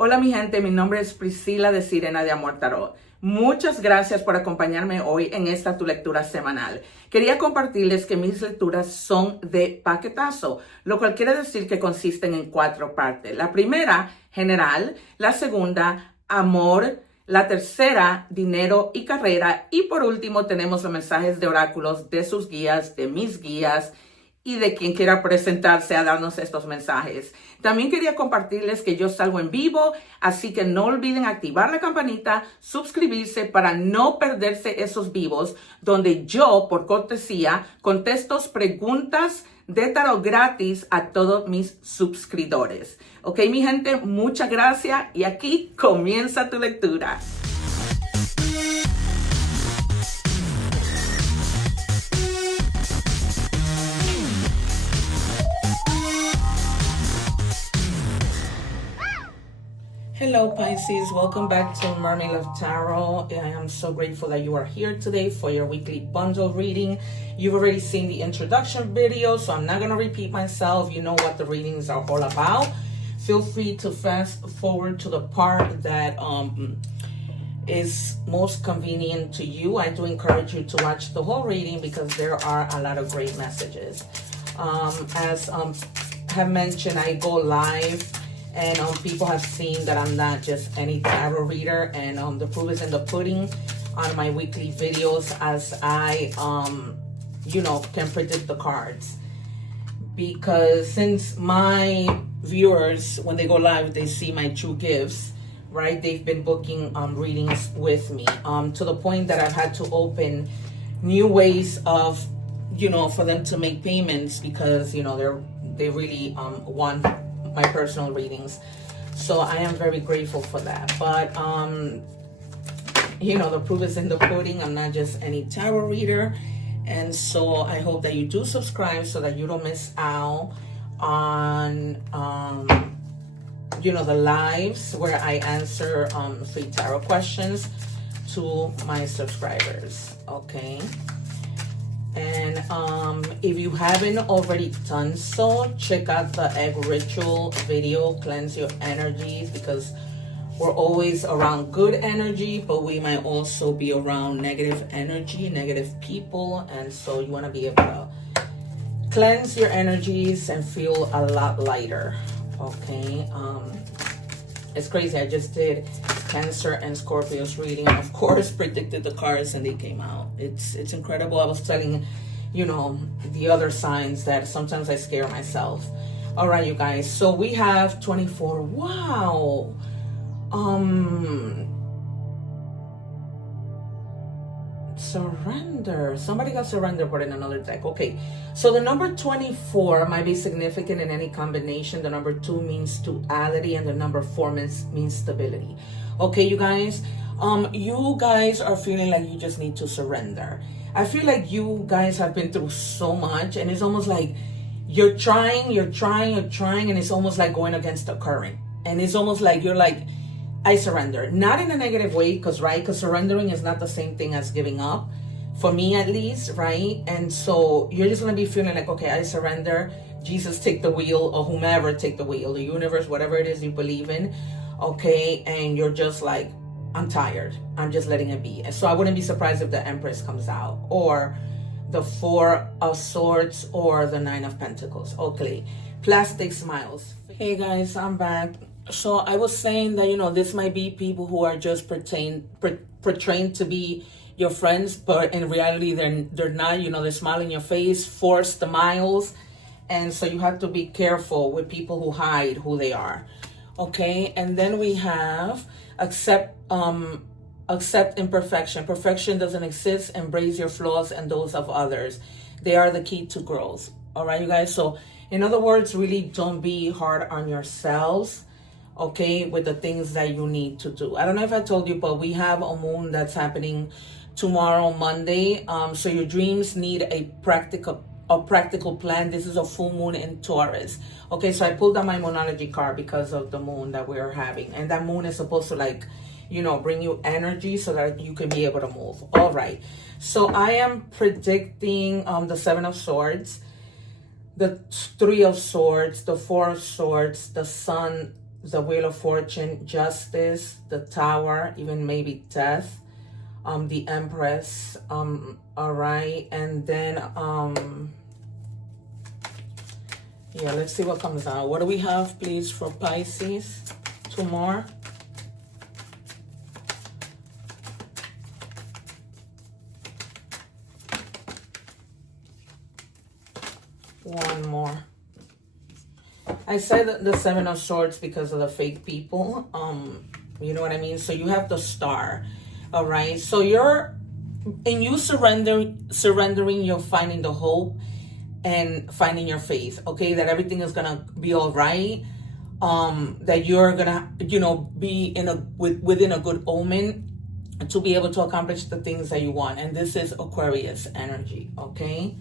Hola mi gente, mi nombre es Priscila de Sirena de Amor Tarot. Muchas gracias por acompañarme hoy en esta tu lectura semanal. Quería compartirles que mis lecturas son de paquetazo, lo cual quiere decir que consisten en 4 partes. La primera, general; la segunda, amor; la tercera, dinero y carrera; y por último tenemos los mensajes de oráculos de sus guías, de mis guías y de quien quiera presentarse a darnos estos mensajes. También quería compartirles que yo salgo en vivo, así que no olviden activar la campanita, suscribirse para no perderse esos vivos, donde yo, por cortesía, contesto preguntas de tarot gratis a todos mis suscriptores. Ok, mi gente, muchas gracias y aquí comienza tu lectura. Hello Pisces, welcome back to Mermaid of Tarot. I am so grateful that you are here today for your weekly bundle reading. You've already seen the introduction video, so I'm not going to repeat myself. You know what the readings are all about. Feel free to fast forward to the part that is most convenient to you. I do encourage you to watch the whole reading because there are a lot of great messages. As I have mentioned, I go live. And people have seen that I'm not just any tarot reader, and the proof is in the pudding on my weekly videos as I, can predict the cards. Because since my viewers, when they go live, they see my true gifts, right? They've been booking readings with me to the point that I've had to open new ways of, for them to make payments because, they really want my personal readings. So I am very grateful for that. But the proof is in the pudding. I'm not just any tarot reader. And so I hope that you do subscribe so that you don't miss out on the lives where I answer free tarot questions to my subscribers. Okay. And if you haven't already done so, check out the egg ritual video, cleanse your energies, because we're always around good energy, but we might also be around negative energy, negative people. And so you want to be able to cleanse your energies and feel a lot lighter. Okay. It's crazy. I just did Cancer and Scorpio's reading, and of course predicted the cards and they came out. It's incredible. I was telling the other signs that sometimes I scare myself. All right, you guys, so we have 24. Wow. Surrender. Somebody got surrender but in another deck. Okay, so the number 24 might be significant in any combination. The number 2 means duality, and the number 4 means stability. Okay, you guys are feeling like you just need to surrender. I feel like you guys have been through so much, and it's almost like you're trying, and it's almost like going against the current. And it's almost like you're like, I surrender. Not in a negative way, because surrendering is not the same thing as giving up, for me at least, right? And so you're just going to be feeling like, okay, I surrender. Jesus, take the wheel, or whomever take the wheel, the universe, whatever it is you believe in, okay? And you're just like, I'm tired. I'm just letting it be. And so I wouldn't be surprised if the Empress comes out, or the 4 of Swords, or the 9 of Pentacles. Okay, plastic smiles. Hey guys, I'm back. So I was saying that, this might be people who are just portraying to be your friends, but in reality, they're not. They smile in your face, forced smiles. And so you have to be careful with people who hide who they are. Okay, and then we have accept imperfection. Perfection doesn't exist. Embrace your flaws and those of others. They are the key to growth. All right, you guys. So in other words, really don't be hard on yourselves, okay, with the things that you need to do. I don't know if I told you, but we have a moon that's happening tomorrow, Monday. So your dreams need a practical plan. This is a full moon in Taurus. Okay, so I pulled out my Moonology card because of the moon that we're having. And that moon is supposed to bring you energy so that you can be able to move. All right. So I am predicting the 7 of Swords, the 3 of Swords, the 4 of Swords, the Sun, the Wheel of Fortune, Justice, the Tower, even maybe Death, the Empress, all right, and then, yeah, let's see what comes out. What do we have, please, for Pisces? 2 more. One more. I said the Seven of Swords because of the fake people. You know what I mean? So you have the Star. All right. So surrendering, you're finding the hope and finding your faith. Okay, that everything is gonna be all right. That you're gonna, be within a good omen to be able to accomplish the things that you want. And this is Aquarius energy. Okay.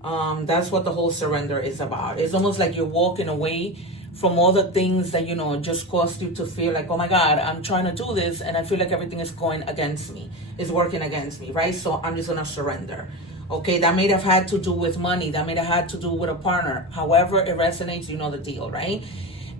That's what the whole surrender is about. It's almost like you're walking away from all the things that, just caused you to feel like, oh my God, I'm trying to do this and I feel like everything is going against me, is working against me, right? So I'm just going to surrender. Okay, that may have had to do with money. That may have had to do with a partner. However it resonates, you know the deal, right?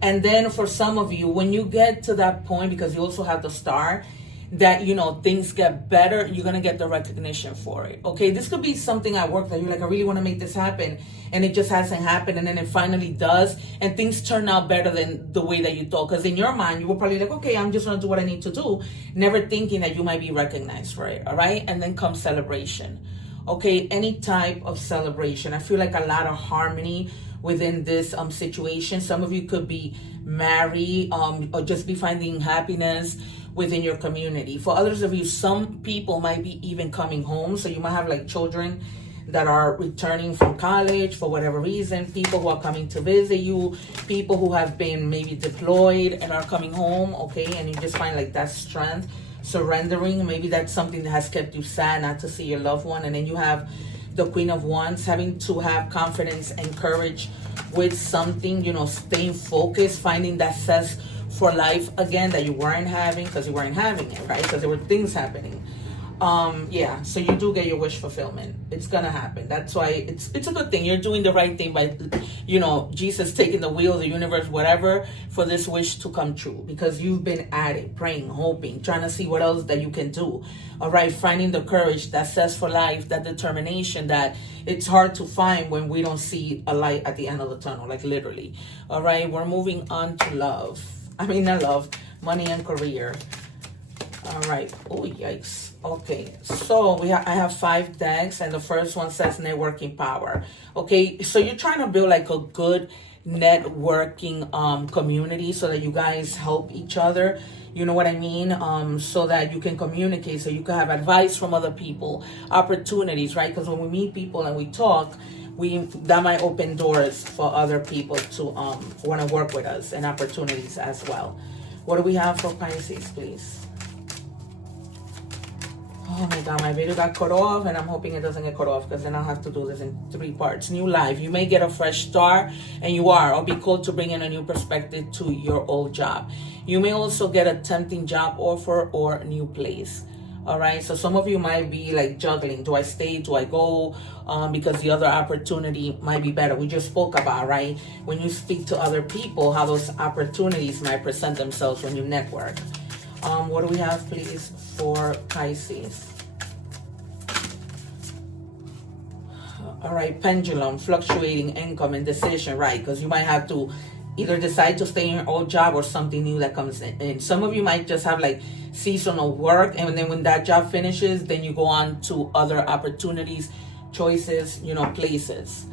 And then for some of you, when you get to that point, because you also have the Star, that things get better, you're gonna get the recognition for it. Okay, this could be something at work that you're like, I really want to make this happen, and it just hasn't happened, and then it finally does, and things turn out better than the way that you thought. Because in your mind, you were probably like, okay, I'm just gonna do what I need to do, never thinking that you might be recognized for it. All right, and then comes celebration. Okay, any type of celebration. I feel like a lot of harmony within this situation. Some of you could be married, or just be finding happiness within your community. For others of you, some people might be even coming home. So you might have like children that are returning from college for whatever reason, people who are coming to visit you, people who have been maybe deployed and are coming home. Okay, and you just find like that strength, surrendering. Maybe that's something that has kept you sad not to see your loved one. And then you have the Queen of Wands, having to have confidence and courage with something, staying focused, finding that sense for life again that you weren't having, because you weren't having it, right? Because there were things happening. Yeah, so you do get your wish fulfillment. It's gonna happen. That's why it's a good thing. You're doing the right thing by, Jesus taking the wheel, the universe, whatever, for this wish to come true, because you've been at it, praying, hoping, trying to see what else that you can do. All right, finding the courage, that says for life, that determination that it's hard to find when we don't see a light at the end of the tunnel, like literally. All right, we're moving on to love. Not love, money and career. All right. Oh, yikes. Okay. So I have 5 decks, and the first one says networking power. Okay. So you're trying to build like a good networking community so that you guys help each other. You know what I mean? So that you can communicate, so you can have advice from other people, opportunities, right? Because when we meet people and we talk, that might open doors for other people to want to work with us, and opportunities as well. What do we have for Pisces, please? Oh my God, my video got cut off, and I'm hoping it doesn't get cut off, because then I'll have to do this in 3 parts. New life. You may get a fresh start, and or be called to bring in a new perspective to your old job. You may also get a tempting job offer or a new place. All right, so some of you might be like juggling. Do I stay? Do I go? Because the other opportunity might be better. We just spoke about, right? When you speak to other people, how those opportunities might present themselves when you network. What do we have, please, for Pisces? All right, pendulum, fluctuating income and decision, right? Because you might have to either decide to stay in your old job or something new that comes in. Some of you might just have like seasonal work, and then when that job finishes, then you go on to other opportunities, choices, places.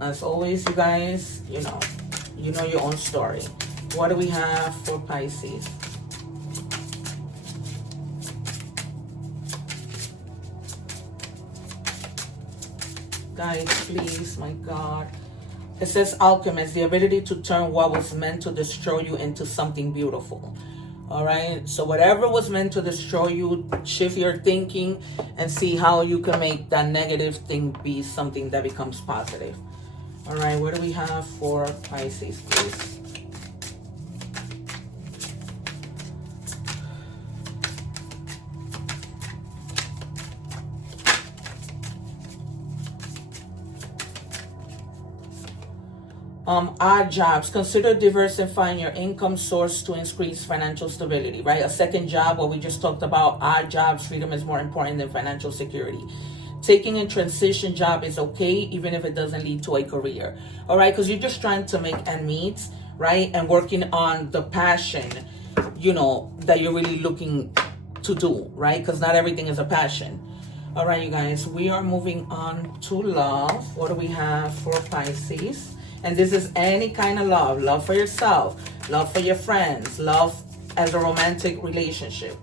As always, you guys, you know your own story. What do we have for Pisces? Guys, please, my God. It says alchemist, the ability to turn what was meant to destroy you into something beautiful. All right, so whatever was meant to destroy you, shift your thinking and see how you can make that negative thing be something that becomes positive. All right, what do we have for Pisces, please? Odd jobs. Consider diversifying your income source to increase financial stability, right? A second job, what we just talked about, odd jobs, freedom is more important than financial security. Taking a transition job is okay, even if it doesn't lead to a career, all right? Because you're just trying to make ends meet, right? And working on the passion, you know, that you're really looking to do, right? Because not everything is a passion. All right, you guys, we are moving on to love. What do we have for Pisces? And this is any kind of love. Love for yourself, love for your friends, love as a romantic relationship.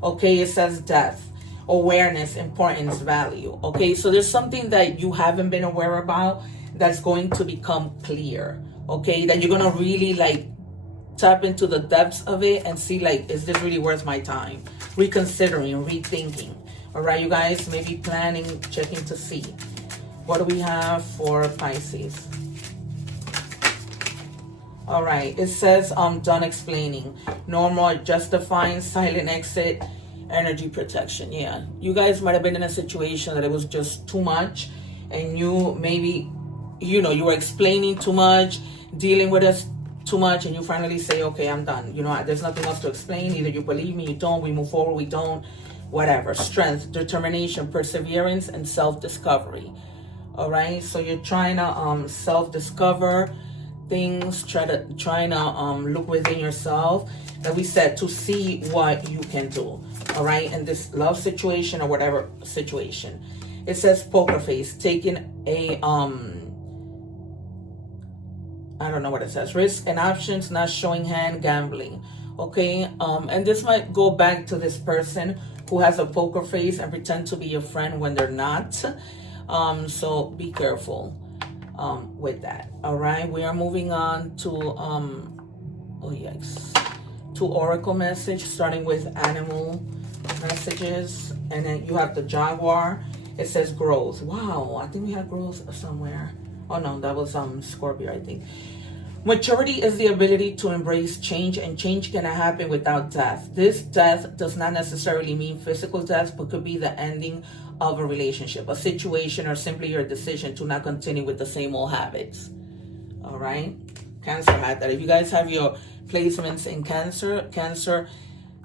Okay, it says death, awareness, importance, value. Okay, so there's something that you haven't been aware about that's going to become clear. Okay, that you're going to really like tap into the depths of it and see like, is this really worth my time? Reconsidering, rethinking. All right, you guys, maybe planning, checking to see. What do we have for Pisces? All right, it says done explaining. Normal, justifying, silent exit, energy protection. Yeah, you guys might have been in a situation that it was just too much, and you maybe, you know, you were explaining too much, dealing with us too much, and you finally say, okay, I'm done. You know, there's nothing else to explain. Either you believe me, you don't, we move forward, we don't, whatever. Strength, determination, perseverance, and self-discovery. All right, so you're trying to self-discover things, trying to look within yourself, that we said, to see what you can do. All right, in this love situation or whatever situation. It says poker face, taking a I don't know what it says, risk and options, not showing hand, gambling. Okay, and this might go back to this person who has a poker face and pretend to be your friend when they're not. So be careful with that. All right, we are moving on to oh yikes, to oracle message, starting with animal messages, and then you have the jaguar. It says growth. Wow, I think we had growth somewhere. Oh no, that was Scorpio, I think. Maturity is the ability to embrace change, and change cannot happen without death. This death does not necessarily mean physical death, but could be the ending of a relationship, a situation, or simply your decision to not continue with the same old habits. All right, Cancer had that. If you guys have your placements in Cancer, Cancer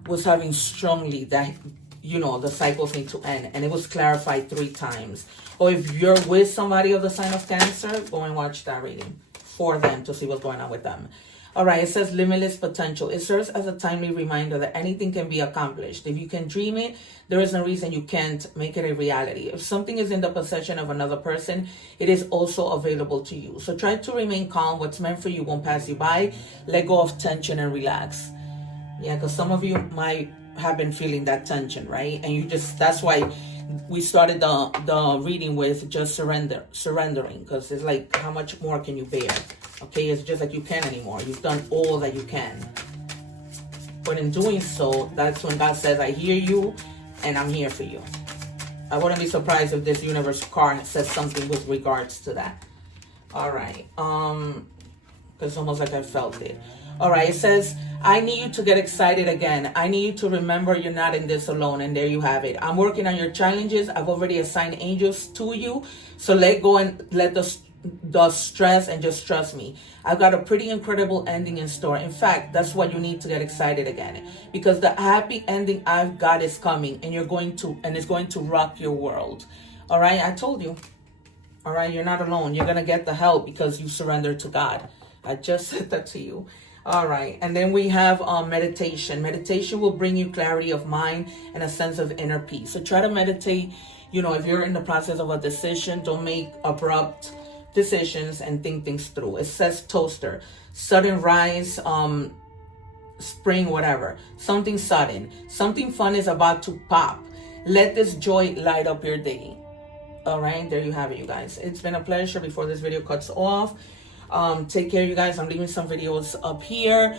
was having strongly that, you know, the cycles need to end, and it was clarified 3 times. Or if you're with somebody of the sign of Cancer, go and watch that reading for them to see what's going on with them. All right, it says limitless potential. It serves as a timely reminder that anything can be accomplished. If you can dream it, there is no reason you can't make it a reality. If something is in the possession of another person, it is also available to you. So try to remain calm. What's meant for you won't pass you by. Let go of tension and relax. Yeah, because some of you might have been feeling that tension, right? And you just, that's why we started the reading with just surrendering, because it's like, how much more can you bear? Okay, it's just like you can't anymore. You've done all that you can. But in doing so, that's when God says, I hear you and I'm here for you. I wouldn't be surprised if this universe card says something with regards to that. All right. It's almost like I felt it. All right, it says, I need you to get excited again. I need you to remember you're not in this alone. And there you have it. I'm working on your challenges. I've already assigned angels to you. So let go and let the stress and just trust me. I've got a pretty incredible ending in store. In fact, that's what you need to get excited again. Because the happy ending I've got is coming, and it's going to rock your world. All right, I told you. All right, you're not alone. You're going to get the help because you surrender to God. I just said that to you. All right, and then we have meditation. Meditation will bring you clarity of mind and a sense of inner peace. So try to meditate. You know, if you're in the process of a decision, don't make abrupt decisions and think things through. It says toaster, sudden rise, spring, whatever. Something sudden, something fun is about to pop. Let this joy light up your day. All right, there you have it, you guys. It's been a pleasure. Before this video cuts off, take care, you guys. I'm leaving some videos up here.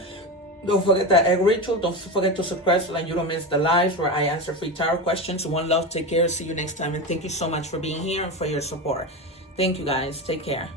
Don't forget that egg ritual. Don't forget to subscribe so that you don't miss the lives where I answer free tarot questions. One love. Take care. See you next time. And thank you so much for being here and for your support. Thank you, guys. Take care.